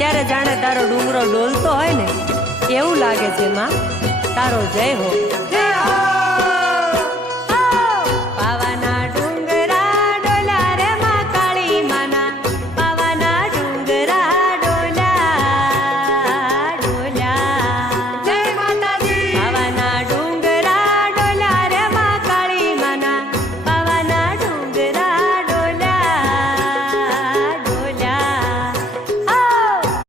ત્યારે જાણે તારો ડુંગરો ડોલતો હોય ને એવું લાગે છે માં. તારો જય હો.